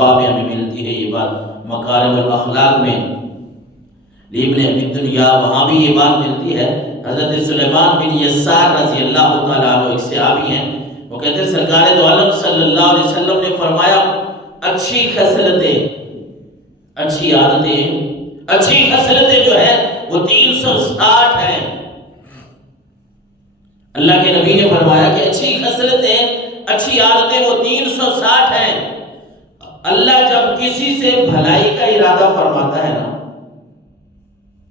وفا میں ہمیں ملتی ہے یہ بات، مکارم الاخلاق میں ابن ابی دنیا وہاں بھی یہ بات ملتی ہے۔ حضرت سلیمان بن یسار رضی اللہ تعالیٰ عنہ ایک صحابی ہیں، وہ کہتے ہیں سرکار دو عالم صلی اللہ علیہ وسلم نے فرمایا اچھی خصلتیں، اچھی عادتیں، اچھی خصلتیں جو ہے وہ 360 ہیں۔ اللہ کے نبی نے فرمایا کہ اچھی خصلتیں، اچھی عادتیں وہ 360 ہیں۔ اللہ جب کسی سے بھلائی کا ارادہ فرماتا ہے نا،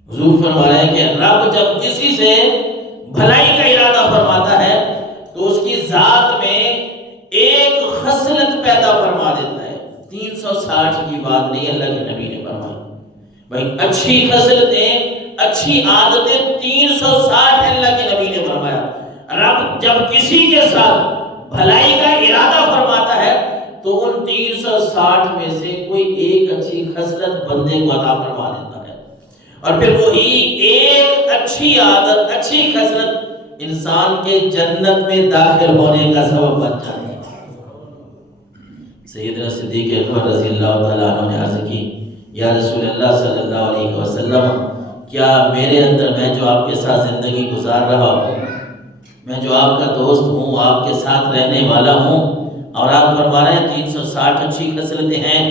حضور فرما رہے ہیں کہ رب جب کسی سے بھلائی کا ارادہ فرماتا ہے تو اس کی ذات میں ایک خصلت پیدا فرما دیتا ہے۔ 360 کی بات نہیں اللہ کے نبی نے فرمائی، بھائی اچھی خصلتیں، اچھی عادتیں 360 ہیں اللہ کے نبی نے فرمایا۔ رب جب کسی کے ساتھ بھلائی کا ارادہ فرماتا ہے تو ان 360 میں سے کوئی ایک اچھی خصلت بندے کو عطا فرما دیتا ہے، اور پھر وہی ایک اچھی عادت، اچھی خصلت انسان کے جنت میں داخل ہونے کا سبب بن جاتی ہے۔ سیدنا صدیق اکبر رضی اللہ تعالیٰ عنہ نے عرض کی یا رسول اللہ صلی اللہ علیہ وسلم، کیا میرے اندر، میں جو آپ کے ساتھ زندگی گزار رہا ہوں، میں جو آپ کا دوست ہوں، آپ کے ساتھ رہنے والا ہوں، اور آپ فرما رہے ہیں 360 اچھی خصلتیں ہیں،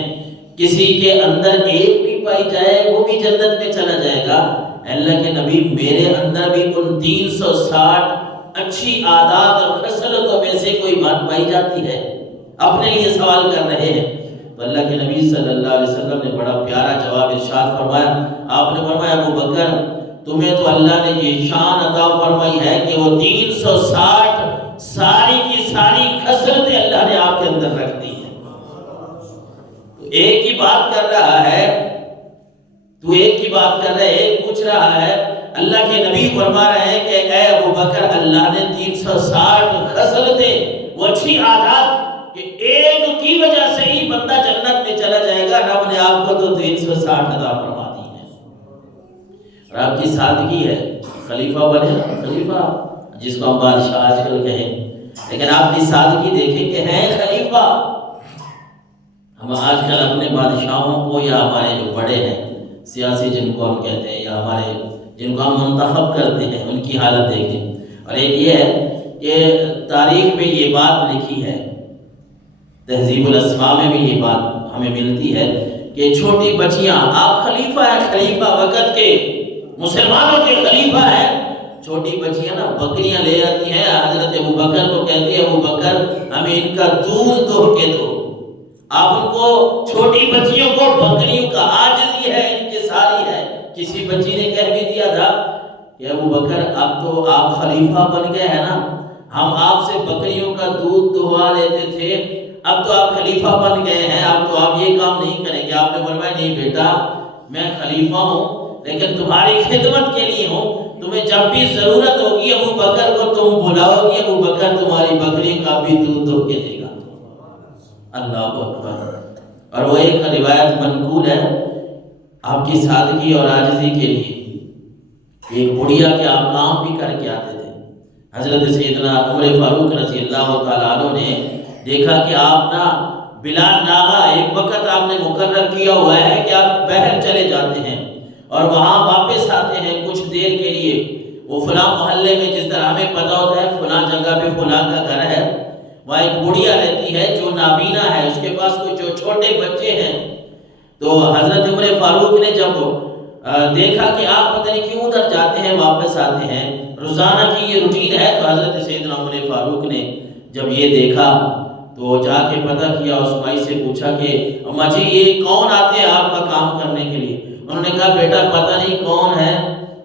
کسی کے اندر ایک بھی پائی جائے وہ بھی جنت میں چلا جائے گا۔ اللہ کے نبی میرے اندر بھی ان 360 اچھی عادات اور خصلتوں میں سے کوئی بات پائی جاتی ہے؟ اپنے لیے سوال کر رہے ہیں۔ تو اللہ کے نبی صلی اللہ علیہ وسلم نے بڑا پیارا جواب ارشاد فرمایا۔ آپ نے فرمایا ابو بکر، تمہیں تو اللہ نے یہ شان عطا فرمائی ہے کہ وہ 360 ساری کی ساری خصلتیں اللہ نے آپ کے اندر رکھ دی ہیں۔ تو ایک ہی بات کر رہا ہے، تو ایک ہی بات کر رہا ہے، ایک پوچھ رہا ہے۔ اللہ کے نبی فرما رہے ہیں کہ اے ابو بکر، اللہ نے 360 خصلتیں، وہ اچھی عادات کہ ایک کی وجہ سے ہی بندہ جنت میں چلا جائے گا، رب نے آپ کو تو 360 عطا فرما دی ہے۔ اور آپ کی سادگی ہے، خلیفہ بنے، خلیفہ جس کو ہم بادشاہ آج کل کہیں، لیکن آپ کی سادگی دیکھیں کہ ہیں خلیفہ۔ ہم آج کل اپنے بادشاہوں کو یا ہمارے جو بڑے ہیں سیاسی جن کو ہم کہتے ہیں، یا ہمارے جن کو ہم منتخب کرتے ہیں، ان کی حالت دیکھیں۔ اور ایک یہ ہے کہ تاریخ میں یہ بات لکھی ہے، تہذیب الاسماء میں بھی یہ بات ہمیں ملتی ہے کہ چھوٹی بچیاں، آپ خلیفہ ہیں، خلیفہ وقت کے مسلمانوں کے خلیفہ ہیں، چھوٹی بچیاں نا بکریاں لے آتی ہیں، حضرت ابو بکر کو کہتی ہے ابو بکر ہمیں ان کا دودھ دوہ کے دو۔ آپ ان کو، چھوٹی بچیوں کو، بکریوں کا عاجزی ہے، ان کی ساری ہے۔ کسی بچی نے کہہ بھی دیا تھا کہ ابو بکر اب تو آپ خلیفہ بن گئے ہیں نا، ہم آپ سے بکریوں کا دودھ دہوا لیتے تھے، اب تو آپ خلیفہ بن گئے ہیں، اب تو آپ یہ کام نہیں کریں گے۔ آپ نے فرمایا نہیں بیٹا، میں خلیفہ ہوں لیکن تمہاری خدمت کے لیے ہوں، تمہیں جب بھی ضرورت ہوگی ابو بکر کو تم بلاؤ گی، ابو بکر تمہاری بکری کا بھی دودھ دو کے دے گا۔ اللہ اکبر۔ اور وہ ایک روایت منقول ہے آپ کی سادگی اور عاجزی کے لیے، ایک بڑھیا کے آپ کام بھی کر کے آتے تھے۔ حضرت سیدنا عمر فاروق رضی اللہ تعالیٰ عنہ نے دیکھا کہ آپ نا بلال ناغہ، ایک وقت آپ نے مقرر کیا ہوا ہے کہ آپ بہر چلے جاتے ہیں اور وہاں واپس آتے ہیں کچھ دیر کے لیے۔ وہ فلاں محلے میں، جس طرح ہمیں پتہ ہوتا ہے فلاں جگہ پہ فلاں کا گھر ہے، وہاں ایک بڑھیا رہتی ہے جو نابینا ہے، اس کے پاس کچھ جو چھوٹے بچے ہیں۔ تو حضرت عمر فاروق نے جب دیکھا کہ آپ پتہ نہیں کیوں ادھر جاتے ہیں واپس آتے ہیں، روزانہ کی یہ روٹین ہے، تو حضرت سیدنا عمر فاروق نے جب یہ دیکھا تو جا کے پتہ کیا، اس مائی سے پوچھا کہ اماں جی یہ کون آتے ہیں آپ کا کام کرنے کے لیے؟ انہوں نے کہا بیٹا پتہ نہیں کون ہے،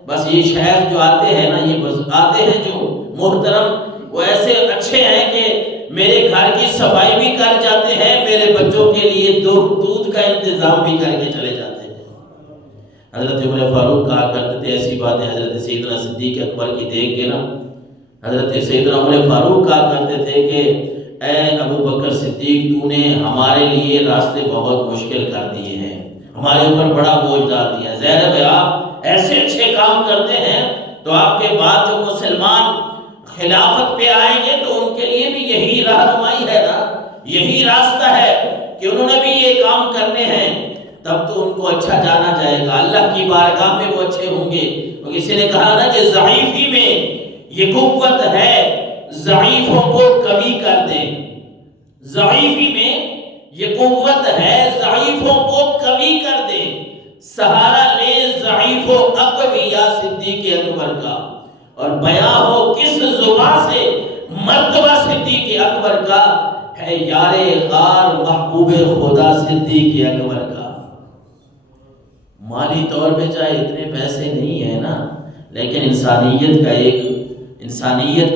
بس یہ شیخ جو آتے ہیں نا، یہ بس آتے ہیں جو محترم، وہ ایسے اچھے ہیں کہ میرے گھر کی صفائی بھی کر جاتے ہیں، میرے بچوں کے لیے دودھ کا انتظام بھی کر کے چلے جاتے ہیں۔ حضرت عمر فاروق کہا کرتے تھے ایسی باتیں حضرت سیدنا صدیق اکبر کی دیکھ کے نا، حضرت سیدنا عمر فاروق کہا کرتے تھے کہ اے ابو بکر صدیق، تو نے ہمارے لیے راستے بہت مشکل کر دیے ہیں، ہمارے اوپر بڑا بوجھ ڈال دیا۔ ظاہر ہے آپ ایسے اچھے کام کرتے ہیں تو آپ کے بعد جو مسلمان خلافت پہ آئیں گے تو ان کے لیے بھی یہی رہنمائی ہے نا، یہی راستہ ہے کہ انہوں نے بھی یہ کام کرنے ہیں، تب تو ان کو اچھا جانا جائے گا، اللہ کی بارگاہ میں وہ اچھے ہوں گے۔ تو کسی نے کہا نا کہ ضعیفی میں یہ قوت ہے، ضعیفوں کو قوی کر دے۔ ضعیفی میں یہ قوت ہے، ضعیفوں کو قوی کر دے۔ سہارا لے ضعیف و اقویا صدیق اکبر کا، اور بیاں ہو کس زبان سے مرتبہ صدیق اکبر کا، ہے یار غار محبوب خدا صدیق اکبر کا۔ مالی طور پہ چاہے اتنے پیسے نہیں ہیں نا، لیکن انسانیت کا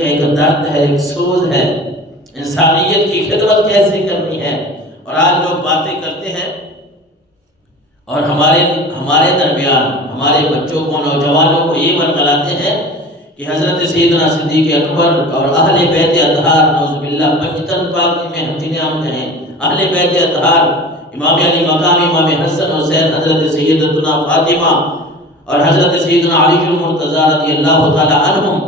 ایک درد ہے، ایک سوز ہے، انسانیت کی خدمت کیسے کرنی ہے۔ اور آج لوگ باتیں کرتے ہیں اور ہمارے درمیان ہمارے بچوں کو، نوجوانوں کو یہ ورگلاتے ہیں کہ حضرت سیدنا صدیق اکبر اور اہل بیت اطہار، نعوذ باللہ، پنجتن پاکی میں ہم جنہیں ہم کہیں اہل بیت اطہار، امام علی مقام، امام حسن حسین، حضرت سیدتنا فاطمہ اور حضرت سیدنا علی المرتضیٰ رضی اللہ تعالی عنہم،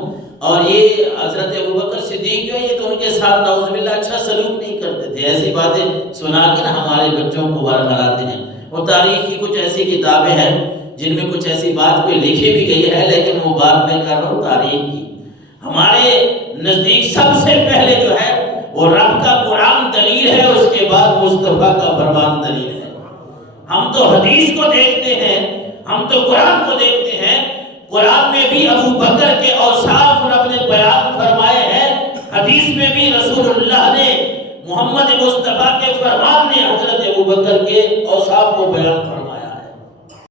اور یہ حضرت ابوبکر صدیق جو ہے یہ تو ان کے ساتھ نعوذ باللہ اچھا سلوک نہیں کرتے تھے۔ ایسی باتیں سنا کے نا ہمارے بچوں کو ورگلاتے ہیں۔ وہ تاریخ کی کچھ ایسی کتابیں ہیں جن میں کچھ ایسی بات کوئی لکھی بھی گئی ہے، لیکن وہ بات میں کر رہا ہوں تاریخ کی۔ ہمارے نزدیک سب سے پہلے جو ہے وہ رب کا قرآن دلیل ہے، اس کے بعد مصطفیٰ کا فرمان دلیل ہے۔ ہم تو حدیث کو دیکھتے ہیں، ہم تو قرآن کو دیکھتے ہیں۔ قرآن میں بھی ابو بکر کے اوصاف رب نے بیان فرمائے ہیں، حدیث میں بھی رسول اللہ نے، محمد مصطفیٰ کے فرمان نے حضرت ابو بکر کے اوصاف کو بیان فرمایا۔